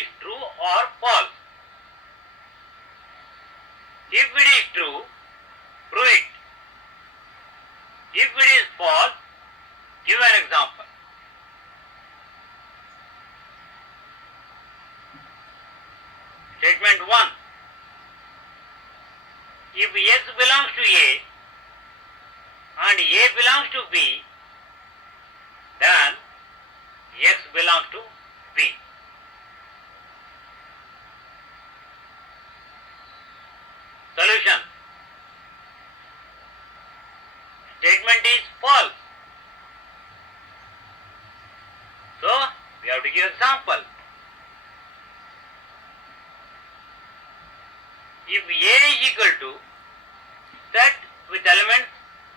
is true or false. If it is true, prove it. If it is false, give an example. Statement 1. If X belongs to A and A belongs to B, then X belongs to B. Solution. Statement is false. So, we have to give example. If A is equal to set with elements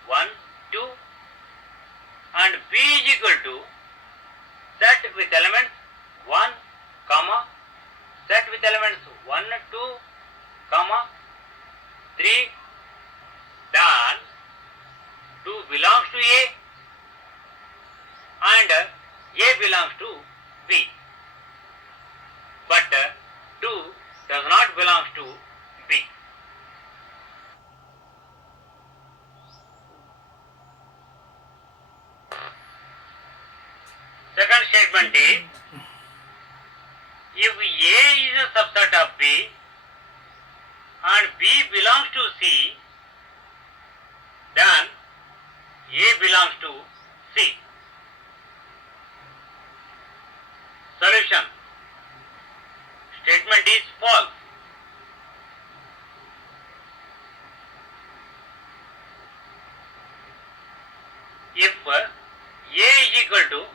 1, 2 and B is equal to set with elements 1, set with elements 1, 2, 3, then 2 belongs to A and A belongs to B. But 2 does not belong to B. Second statement is, if A is a subset of B and B belongs to C, then A belongs to C. Solution. Statement is false. If A is equal to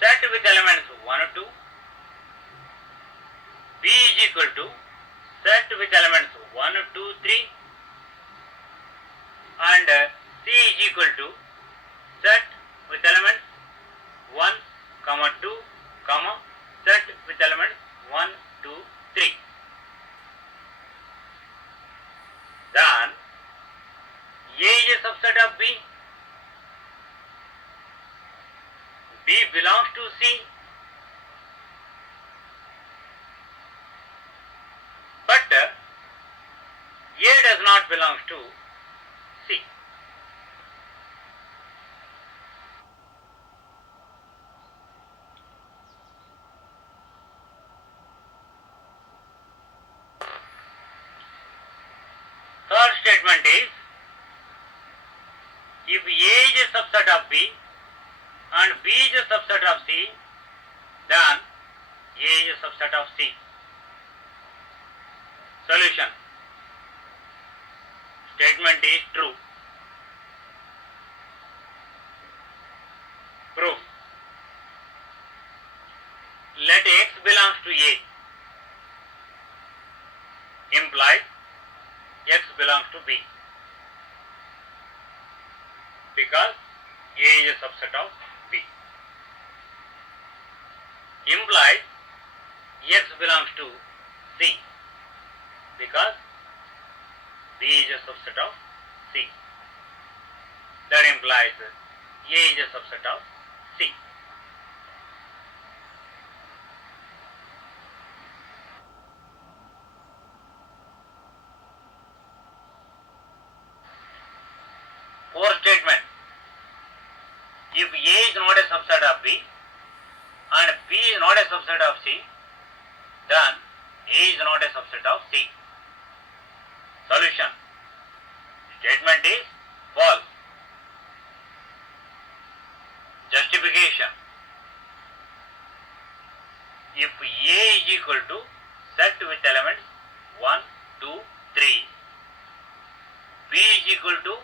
set with elements 1, 2, B is equal to set with elements 1, 2, 3 and C is equal to set with elements 1, 2, set with elements 1, 2, 3. Then A is a subset of B. B belongs to C. But A does not belong to C. Third statement is, if A is a subset of B and B is a subset of C, then A is a subset of C. Solution. Statement is true. Proof. Let X belongs to A implies X belongs to B, because A is a subset of B. Implies X belongs to C, because B is a subset of C. That implies A is a subset of C. Fourth statement. If A is not a subset of B and B is not a subset of C, then A is not a subset of C. Solution. Statement is false. Justification. If A is equal to set with elements 1, 2, 3, B is equal to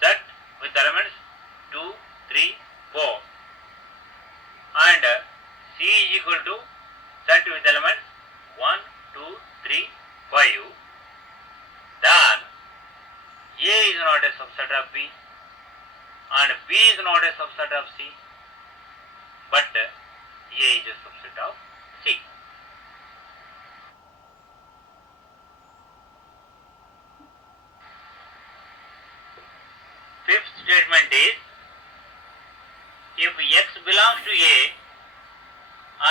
set with elements 2, 3, 4 and C is equal to set with elements 1, 2, 3, 5, then A is not a subset of B and B is not a subset of C, but A is a subset of C. Fifth statement is, if X belongs to A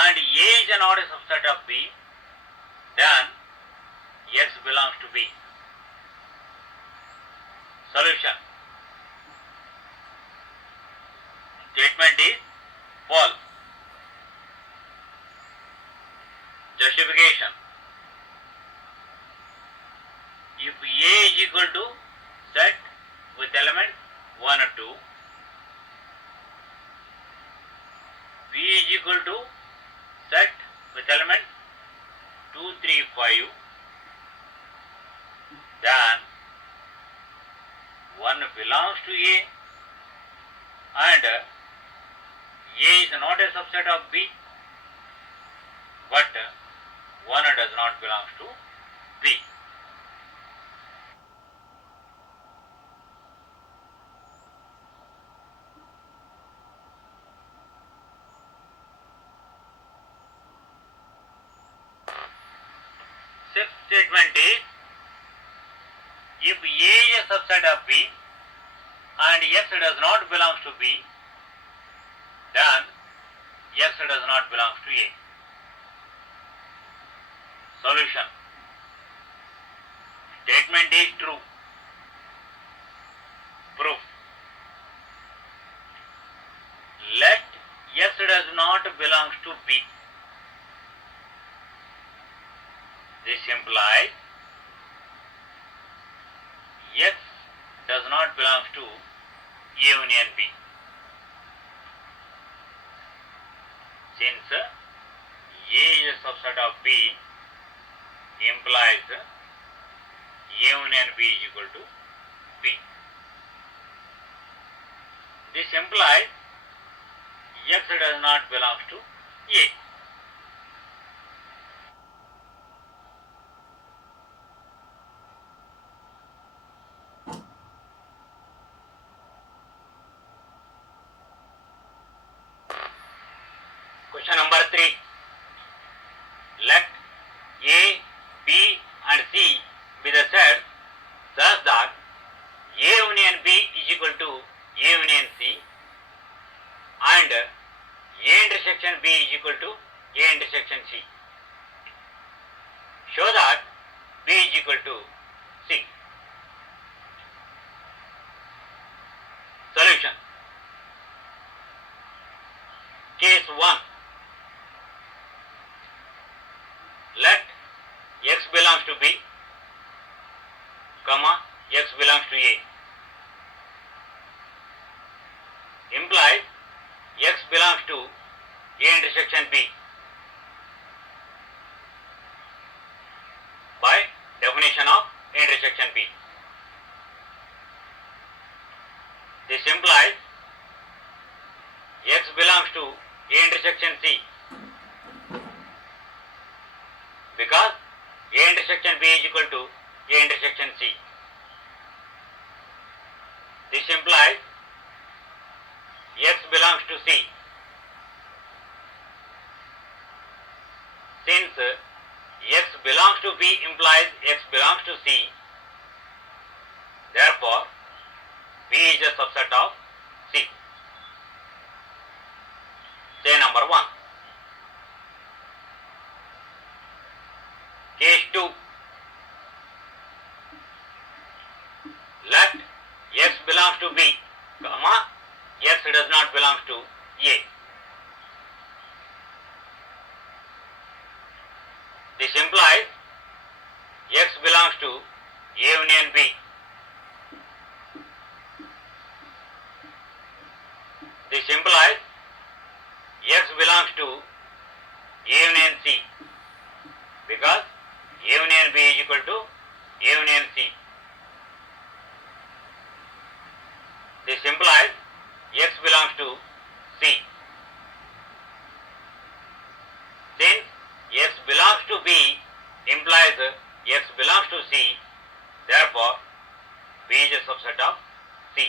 and A is not a subset of B, then X belongs to B. Solution. Statement is false. Justification. If A is equal to set with elements 1 or 2, B is equal to set with elements 2, 3, 5, then 1 belongs to A and A is not a subset of B, but 1 does not belong to B. Sixth statement is, if A is a subset of B and X does not belong to B, then X does not belong to A. Solution. Statement is true. Proof. Let X does not belong to B. This implies X does not belong to A union B. Since A is a subset of B, implies A union B is equal to B. This implies X does not belong to A. Question number 3. Let A, B and C be the sets such that A union B is equal to A union C and A intersection B is equal to A intersection C. Show that B is equal to C. Solution. Case 1. Let X belongs to B, comma, X belongs to A. Implies X belongs to A intersection B. By definition of A intersection B. This implies X belongs to A intersection C, because A intersection B is equal to A intersection C. This implies X belongs to C. Since X belongs to B implies X belongs to C, therefore B is a subset of C. Say number 1. Case 2. Let X belongs to B, comma, X does not belong to A. This implies X belongs to A union B. This implies X belongs to A union C, because A union B is equal to A union C. This implies X belongs to C. Since X belongs to B implies X belongs to C, therefore B is a subset of C.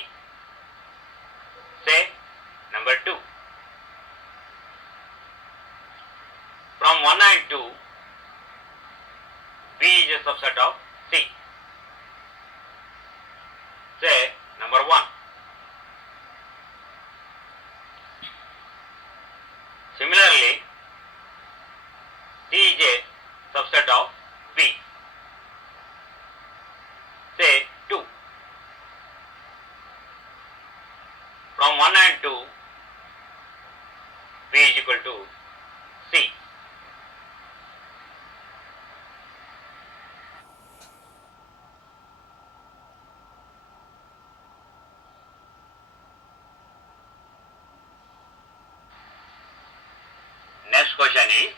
Say number 2. From 1 and 2, B is a subset of C. Say number 1. Similarly, and 2, B is equal to C. Next question is,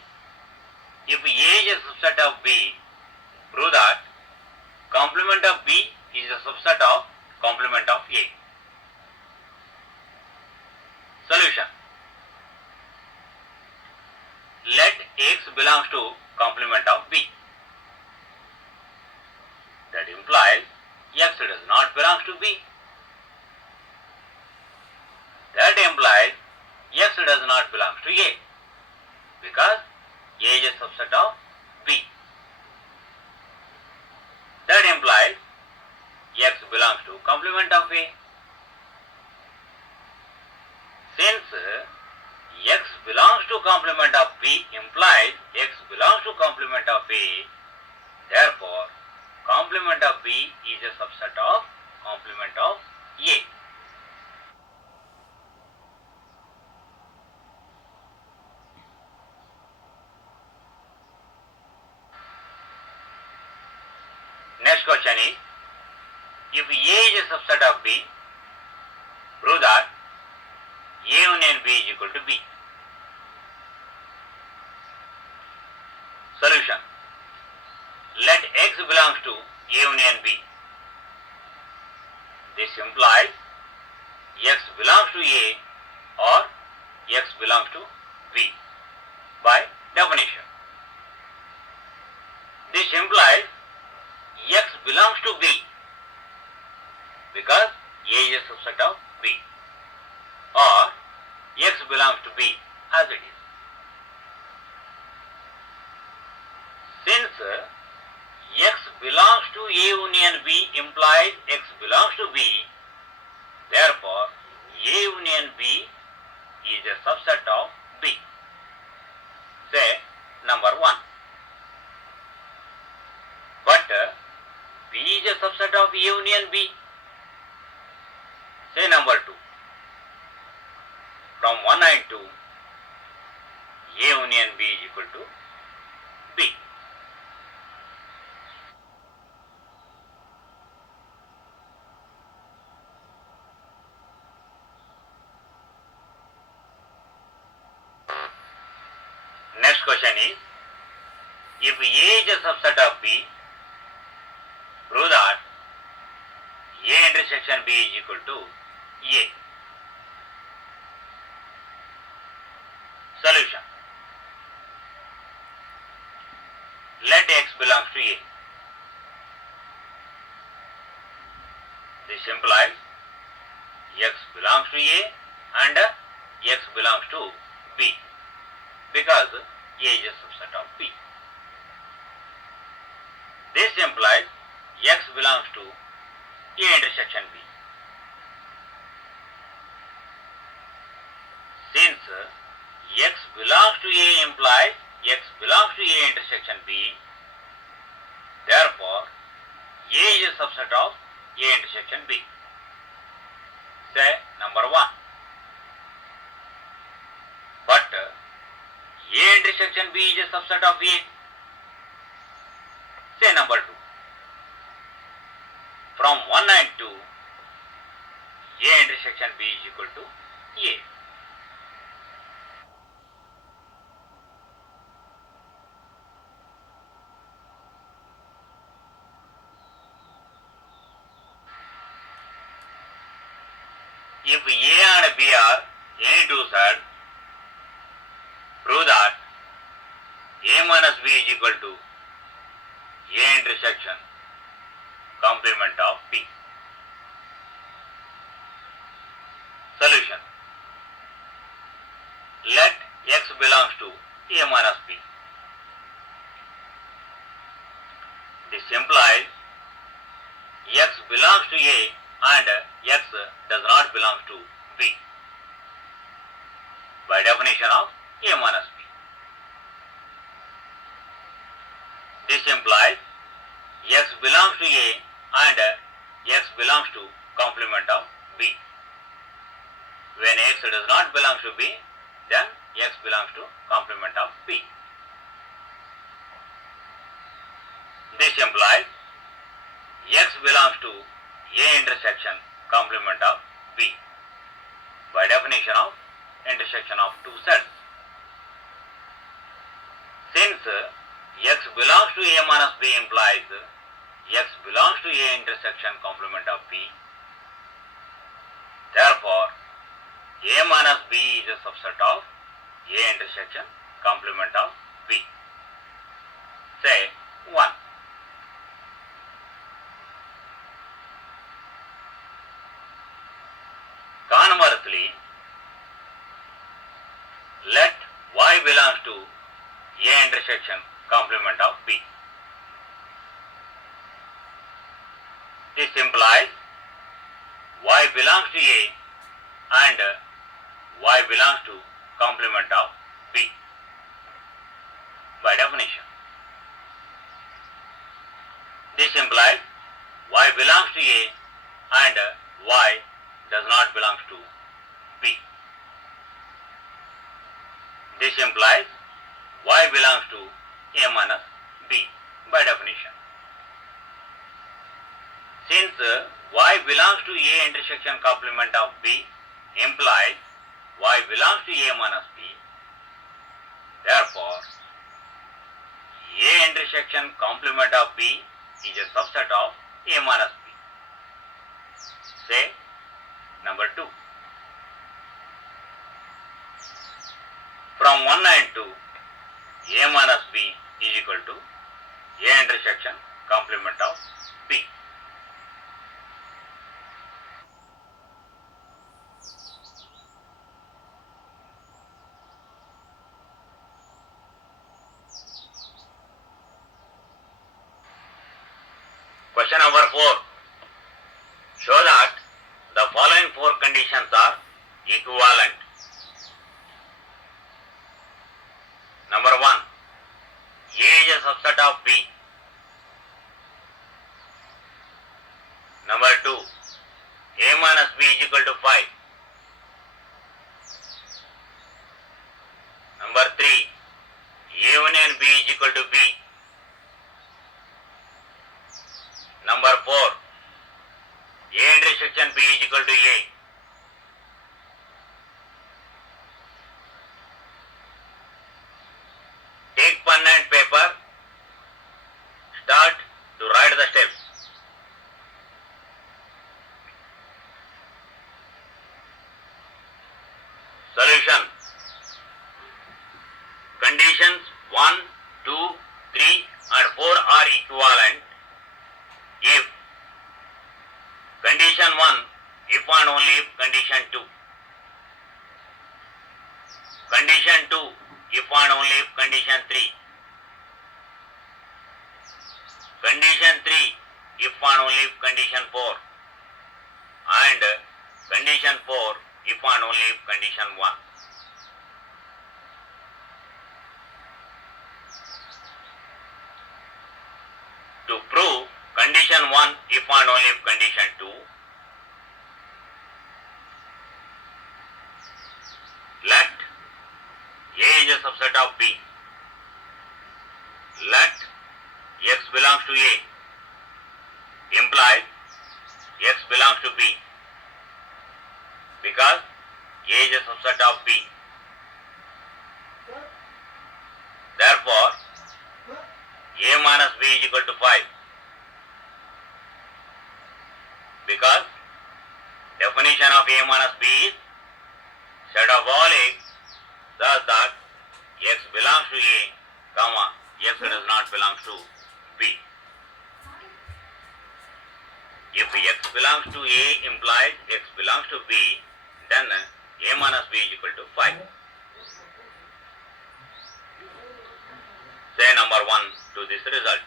if A is a subset of B, prove that complement of B is a subset of complement of A. Solution. Let X belongs to complement of B. That implies X does not belong to B. That implies X does not belong to A, because A is a subset of B. That implies X belongs to complement of A. Since X belongs to complement of B implies X belongs to complement of A, therefore complement of B is a subset of complement of A. Next question is, if A is a subset of B, prove that A union B is equal to B. Solution. Let X belongs to A union B. This implies X belongs to A or X belongs to B by definition. This implies X belongs to B because A is a subset of B, or X belongs to B as it is. Since X belongs to A union B implies X belongs to B, therefore A union B is a subset of B. Say number 1. But B is a subset of A union B. Say number 2. From 1 and 2, A union B is equal to B. Next question is, if A is a subset of B, prove that A intersection B is equal to A. Solution. Let X belongs to A. This implies X belongs to A and X belongs to B because A is a subset of B. This implies X belongs to A intersection B. Since X belongs to A implies X belongs to A intersection B, therefore A is a subset of A intersection B. Say number 1. But A intersection B is a subset of A. Say number 2. From 1 and 2, A intersection B is equal to A. If A and B are any two sides, prove that A minus B is equal to A intersection complement of B. Solution. Let X belongs to A minus B. This implies X belongs to A and X does not belong to B by definition of A minus B. This implies X belongs to A and X belongs to complement of B. When x does not belong to B, then x belongs to complement of B. This implies x belongs to A intersection complement of B by definition of intersection of two sets. Since x belongs to A minus B implies x belongs to A intersection complement of B, therefore A minus B is a subset of A intersection complement of B. Say 1. Conversely, let y belongs to A intersection complement of B. This implies y belongs to A and y belongs to complement of B by definition. This implies y belongs to A and y does not belong to B. This implies y belongs to A minus B by definition. Since y belongs to A intersection complement of B implies y belongs to A minus B, therefore A intersection complement of B is a subset of A minus B. Say number 2. From 1 and 2, A minus B is equal to A intersection complement of B. Question number 4. Show that the following 4 conditions are equivalent. Number 1. A is a subset of B. Number 2. A minus B is equal to 5. Number 3. A union B is equal to B. Number 4. A intersection B is equal to A. Take pen and paper. Start to write the steps. Solution. Conditions 1, 2, 3 and 4 are equivalent if condition 1, if and only if condition 2. Condition 2, if and only if condition 3. Condition 3, if and only if condition 4. And condition 4, if and only if condition 1. To prove condition 1, if and only if condition 2, let A is a subset of B. Let x belongs to A implies x belongs to B because A is a subset of B. Therefore, A minus B is equal to 5 because definition of A minus B is set of all x thus that x belongs to A, comma, x does not belong to B. If x belongs to A implies x belongs to B, then A minus B is equal to 5. Say number 1 to this result.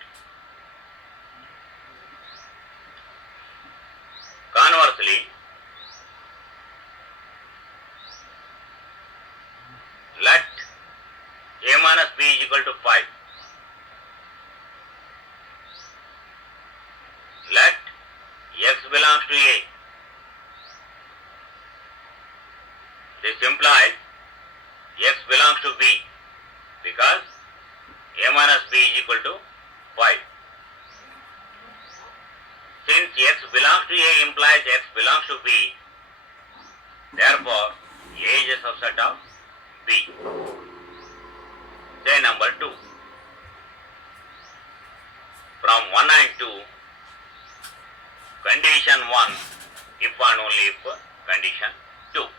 Conversely, let A minus B is equal to 5. Let x belongs to A. is equal to 5. Since x belongs to A implies x belongs to B, therefore A is a subset of B. Say number 2. From 1 and 2, condition 1, if and only if condition 2.